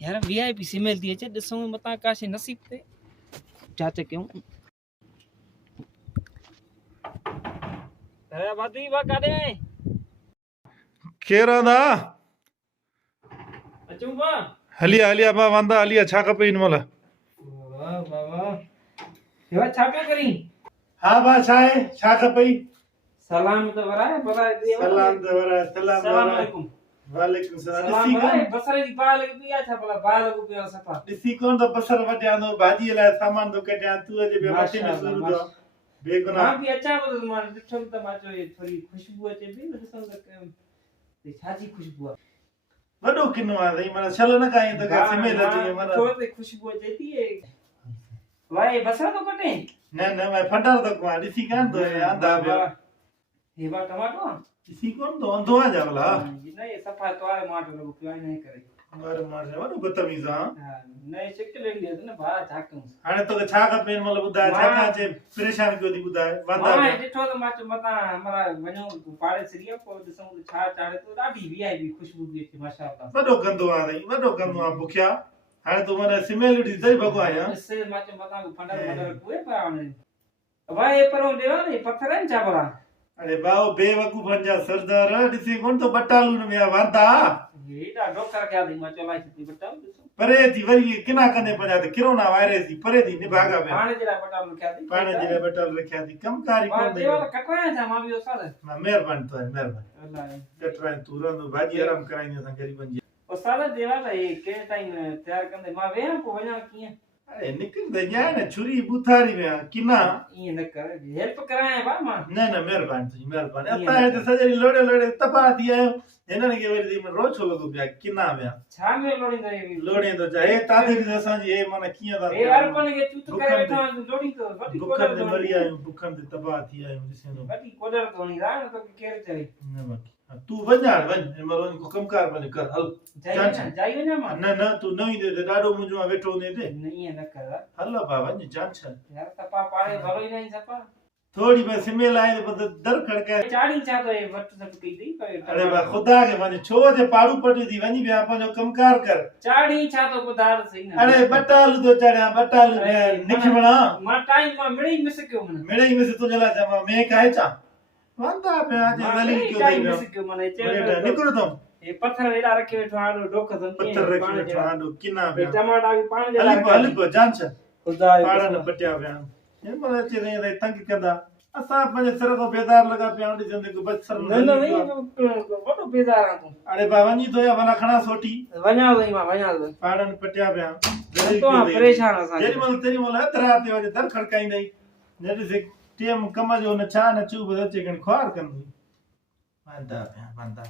यार VIP Simmel थी अचे ॾिसूं मतां काशे नसीब ते जांच कयूं। अरे बादी वा काॾे केरु आंदा अचूं बा हलिया हलिया मां वांदा हलिया छा खपे हिन महिल? वाह वाह वाह हेवा छा पियो करी? हा बा छा आहे छा खपई? सलाम तो वराए भला दे सलाम त वराए सलाम सलाम अलैकुम। वालेकुम सलाम। सलाम ॾिसी वराए कोन बसर जी बाल लगी पिया छा भला बाल लगी पिया सफा। ॾिसी कोन त बसर वढियां थो भाॼीअ लाइ सामान थो कढियां तूं अॼु बि मथे में सूर थो बेगुनाह। मां भी अचां तो मां ॾिठम त मां चयो ये थोड़ी खुशबू अचे थी न ॾिसूं त छा जी खुशबू आहे? वॾो किनो आहे साईं माना छल न काई त का सिमेल अची माना थोड़ी ते खुशबू अचे थी वाए बसर तो कटे न न मैं फंडर तो को ॾिसी कान तो आंदा पिया हे बा टमाटो ॾिसी कोन तो अंधो आ जावला न ये सफा तो आहे माटो लॻो पियो आहे न करे मारे मारे वॾो बदतमीज़ आ। हां न शिकल ईंदी न बा झाकूं हाणे तोखे छा खपे मतलब ॿुधाए छा था अचे परेशान कयो थी ॿुधाए वांदा मां ॾिठो त मां चयो मतां हमारा वञो पाड़े सिरिया को ॾिसूं छा चाड़े तो ॾाढी वीआईपी खुशबू बि अचे माशाअल्लाह। वॾो गंदो आ साईं वॾो गंदो आ बुखिया हाणे तूं माने सिमेल ॾिस सही भगो आया इससे मां चयो मतां फंडर फंडर कोए पा हाणे वाए परो देवा ने पत्थर आहिनि छा भला? अरे बाओ बेवकूफ़न जा सरदार ॾिसी कोन तो बटालून में वांदा हेॾा डॉक्टर क्या थी मां चयो लाइ छुट्टी बटाऊ ॾिसो परे थी वरी किना कंदे पजा त किरोना वायरस थी परे थी निभागा में पाण जरा बटाऊ क्या थी पाणे जे बटाल रखिया थी कमकारी मां कोन दे देवा कटवाया था मां भी उसार मां मेहरबानी तो मेहरबानी अल्लाह कटराए तू रहंदो भाजी आराम कराईंदे असां गरीबन जी उसार देवा ये के टाइम तैयार कंदे मां वेया को वणा कीअं अरे निकल दे जाए न छुरी बुथारी में किना ये न कर हेल्प कराए बा मां न न मेहरबानी तुझी मेहरबानी अता है त सजरी लोड़े लोड़े तपा थी आयो हिनन के वरी मन रोज छो लगो पिया किना में छा में लोड़ींदो हे लोड़े तो चाहे तादे भी असां जी ए माने कीअं दा ए अर्पण के चूत करे वेठा लोड़ी तो वटी कोडर बुखन मरी आयो बुखन ते तबाह थी आयो ॾिसंदो वटी कोडर तोणी रा तो केर चवे न बाकी तू वञाड़ वञ मरो हुकम कार वञ कर हल जाई वञा मां न न तू नवी दे ॾाढो मुंजो वेठो ने दे नहीं न कर हल बा वञ जान छ यार तपा पाड़े भलो ही नहीं सपा थोड़ी मैं सिमेल आए बस दर खड़का चाड़ी छा तो वट सब कई दी अरे बा खुदा के वञ छो जे पाड़ू पटी थी वञी बया पंजो कमकार कर चाड़ी छा तो बुधार सही ना अरे बटालू तो चढ़या बटालू निखमणा मां टाइम मां मिड़ी मिस क्यों मन मिड़ई में से तुझे ला जमा मैं काहे चा वांदा पे आज जलील क्यों टाइम दे मिस क्यों मन बेटा निकल तो ये पत्थर एड़ा रखे वेठो आडो डोक सम पत्थर रखी बैठो आडो किना पे टमाटा भी पाण जे हली को जान छ खुदा पाड़ा न पटिया बया ये मला चे ने तंग कंदा असा पंज सर को बेदार लगा पे आंडी जंदे को बचर न न नहीं वडो बेजार आ तू अरे बा वनी तो या वना खणा सोटी वणा वई मां वणा पाड़न पटिया बया तो परेशान असा तेरी मोल अतरा ते वजे दर खड़काई दई नेट से टेम कम जो न छा न चू बद चे कन ख्वार कंदी वांदा